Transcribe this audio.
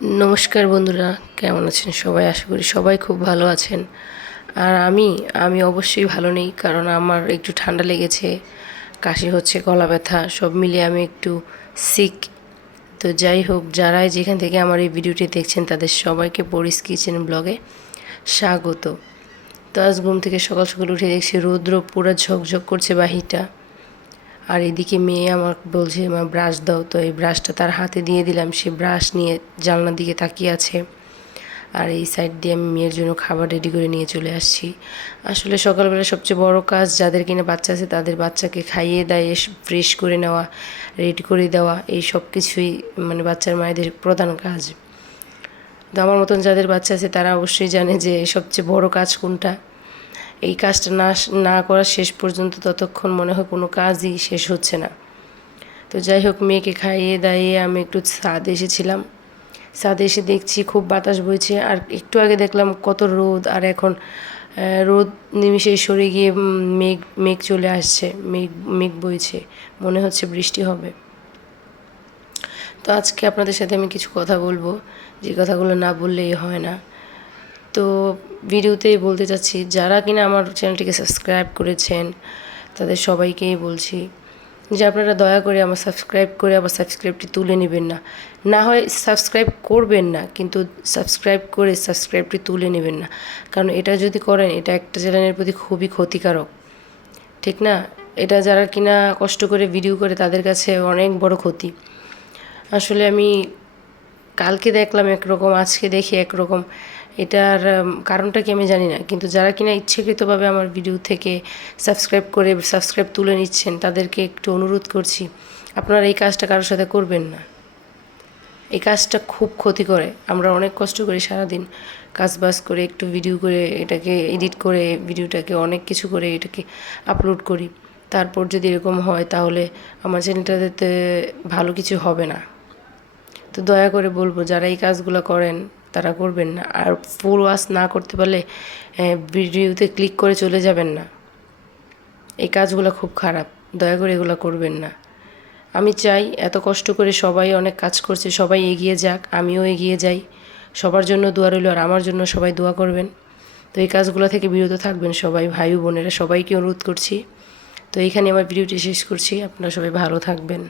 নমস্কার বন্ধুরা, কেমন আছেন সবাই? আশা করি সবাই খুব ভালো আছেন। আর আমি অবশ্যই ভালো নেই, কারণ আমার একটু ঠান্ডা লেগেছে, কাশি হচ্ছে, গলা ব্যথা, সব মিলিয়ে আমি একটু সিক। তো যাই হোক, যারাই যেখান থেকে আমার এই ভিডিওটি দেখছেন তাদের সবাইকে পরিস কিচেন ব্লগে স্বাগত। তো আজ ঘুম থেকে সকাল সকাল উঠে দেখছি রৌদ্র পুরো ঝকঝক করছে বাহিরটা। আর এদিকে মেয়ে আমার বলছে, মা ব্রাশ দাও। তো এই ব্রাশটা তার হাতে দিয়ে দিলাম, সে ব্রাশ নিয়ে জানলার দিকে তাকিয়ে আছে। আর এই সাইড দিয়ে আমি মেয়ের জন্য খাবার রেডি করে নিয়ে চলে আসছি। আসলে সকালবেলা সবচেয়ে বড় কাজ, যাদের কিনা বাচ্চা আছে তাদের বাচ্চাকে খাইয়ে দাইয়ে ফ্রেশ করে নেওয়া, রেডি করে দেওয়া, এই সব কিছুই মানে বাচ্চার মায়েদের প্রধান কাজ। তো আমার মতন যাদের বাচ্চা আছে তারা অবশ্যই জানে যে সবচেয়ে বড় কাজ কোনটা। এই কাজটা না না করা শেষ পর্যন্ত ততক্ষণ মনে হয় কোনো কাজই শেষ হচ্ছে না। তো যাই হোক, মেয়েকে খাইয়ে দাইয়ে আমি একটু ছাদে এসেছিলাম। ছাদে এসে দেখছি খুব বাতাস বইছে, আর একটু আগে দেখলাম কত রোদ, আর এখন রোদ নিমিষেই সরে গিয়ে মেঘ মেঘ চলে আসছে, মেঘ মেঘ বইছে, মনে হচ্ছে বৃষ্টি হবে। তো আজকে আপনাদের সাথে আমি কিছু কথা বলবো, যে কথাগুলো না বললেই হয় না। তো ভিডিওতেই বলতে চাচ্ছি, যারা কিনা আমার চ্যানেলটিকে সাবস্ক্রাইব করেছেন তাদের সবাইকেই বলছি যে আপনারা দয়া করে আমার সাবস্ক্রাইব করে আবার সাবস্ক্রাইবটি তুলে নেবেন না। না হয় সাবস্ক্রাইব করবেন না, কিন্তু সাবস্ক্রাইব করে সাবস্ক্রাইবটি তুলে নেবেন না, কারণ এটা যদি করেন এটা একটা চ্যানেলের প্রতি খুবই ক্ষতিকারক, ঠিক না? এটা যারা কিনা কষ্ট করে ভিডিও করে তাদের কাছে অনেক বড় ক্ষতি। আসলে আমি কালকে দেখলাম একরকম, আজকে দেখি একরকম। এটার কারণটা কি আমি জানি না, কিন্তু যারা কিনা ইচ্ছাকৃতভাবে আমার ভিডিও থেকে সাবস্ক্রাইব করে সাবস্ক্রাইব তুলে নিচ্ছেন তাদেরকে একটু অনুরোধ করছি, আপনারা এই কাজটা কারোর সাথে করবেন না। এই কাজটা খুব ক্ষতি করে। আমরা অনেক কষ্ট করি সারাদিন, কাজবাজ করে একটু ভিডিও করে এটাকে এডিট করে ভিডিওটাকে অনেক কিছু করে এটাকে আপলোড করি, তারপর যদি এরকম হয় তাহলে আমার চ্যানেলটাতে ভালো কিছু হবে না। তো দয়া করে বলবো, যারা এই কাজগুলো করেন তারা করবেন না। আর ফুল ওয়াচ না করতে পারলে ভিডিওতে ক্লিক করে চলে যাবেন না। এই কাজগুলো খুব খারাপ, দয়া করে এগুলো করবেন না। আমি চাই এত কষ্ট করে সবাই অনেক কাজ করছে, সবাই এগিয়ে যাক, আমিও এগিয়ে যাই। সবার জন্য দোয়া রইল, আর আমার জন্য সবাই দোয়া করবেন। তো এই কাজগুলো থেকে বিরত থাকবেন সবাই, ভাই বোনেরা, সবাইকে অনুরোধ করছি। তো এইখানে আমার ভিডিওটি শেষ করছি, আপনারা সবাই ভালো থাকবেন।